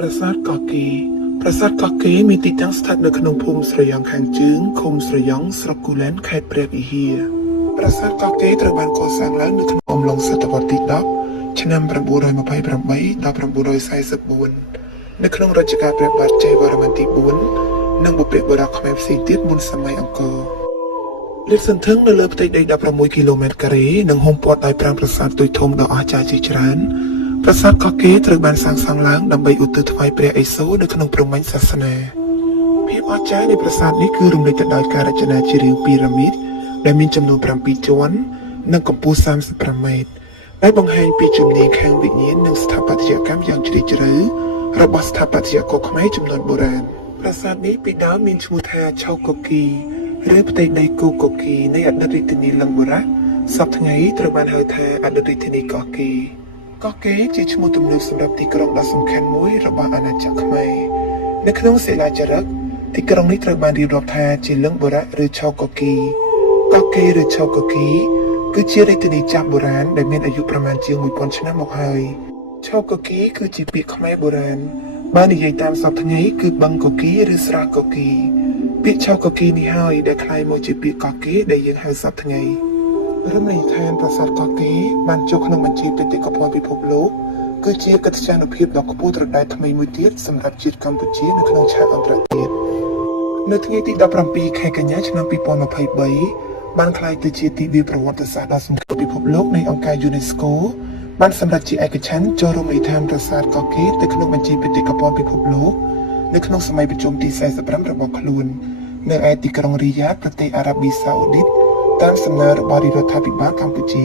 ប្រាសាទកោះកេរប្រាសាទកោះកេរមានទីតាំងស្ថិតនៅក្នុងភូមិស្រយ៉ង់ខាងជើងឃុំស្រយ៉ង់ស្រុកគូលែនខេត្តព្រះវិហារប្រាសាទកោះកេរត្រូវបានកសាងឡើងនៅក្នុងអំឡុងសតវត្សទី10ឆ្នាំ928ដល់944នៅក្នុងរជ្ជកាលព្រះបាទជ័យវរ្ម័នទី4និងបុព្វបុរសខ្មែរផ្សេងទៀតមុនសម័យអង្គរលាតសន្ធឹងនៅលើផ្ទៃដី16គីឡូម៉ែត្រការ៉េនិងហ៊ុំព័ទ្ធដោយ5ប្រាសាទទូចធំដ៏អស្ចារ្យជាច្រើនប្រាសាទកោះកេរត្រូវបានសាងសង់ឡើងដើម្បីឧទ្ទិសថ្វាយព្រះឥសូរនៅក្នុងព្រហ្មញ្ញសាសនាភាពអស្ចារ្យនៃប្រាសាទនេះគឺរំលេចទៅដោយការរចនាជារាងពីរ៉ាមីតដែលមានចំនួន7ជាន់និងកម្ពស់35ម៉ែត្រដែលបង្ហាញពីជំនាញខាងវិញ្ញាណនិងស្ថាបត្យកម្មយ៉ាងជ្រាលជ្រៅរបស់ស្ថាបត្យករខ្មែរជំនាន់បុរាណប្រាសាទនេះពីដើមមានឈ្មោះថាឆៅកូគីឬផ្ទៃដីគូកូគីនៃអតីតរាជធានីលឹងបុរៈសពថ្ងៃត្រូវបានហៅថាអតីតរាជធានីកោះកេរកោះកេរជាឈ្មោះទំនើបសម្រាប់ទីក្រុងដ៏សំខាន់មួយរបស់អាណាចក្រខ្មែរនៅក្នុងសិលាចារឹកទីក្រុងនេះត្រូវបានរៀបរាប់ថាជាលឹងបុរៈឬឆៅកូគីកោះកេរឬឆៅកូគីគឺជារាជធានីចាស់បុរាណដែលមានអាយុប្រមាណជាង1000ឆ្នាំមកហើយឆៅកូគីគឺជាពាក្យខ្មែរបុរាណបើនិយាយតាមសពថ្ងៃគឺបឹងកូគីឬស្រះកូគីពាក្យឆៅកូគីនេះហើយដែលคล้ายមកជាពាក្យកោះកេរដែលយើងហៅសពថ្ងៃរមណីយដ្ឋានប្រាសាទកោះកេរបានចុះក្នុងបញ្ជីបេតិកភណ្ឌពិភពលោកគឺជាកិត្តិយសភាពដ៏ខ្ពស់ត្រដែតថ្មីមួយទៀតសម្រាប់ជាតិកម្ពុជានៅក្នុងឆាកអន្តរជាតិនៅថ្ងៃទី17ខែកញ្ញាឆ្នាំ2023បានក្លាយទៅជាទីវាលប្រវត្តិសាស្ត្រដ៏សំខាន់ពិភពលោកនៃអង្គការ UNESCO បានសម្រេចជាឯកច្ឆន្ទចូលរមណីយដ្ឋានប្រាសាទកោះកេរទៅក្នុងបញ្ជីបេតិកភណ្ឌពិភពលោកនៅក្នុងសម័យប្រជុំទី45របស់ខ្លួននៅឯទីក្រុងរីយ៉ាតប្រទេសអារ៉ាប៊ីសាអូឌីតតាមសំណើរបស់រដ្ឋាភិបាលកម្ពុជា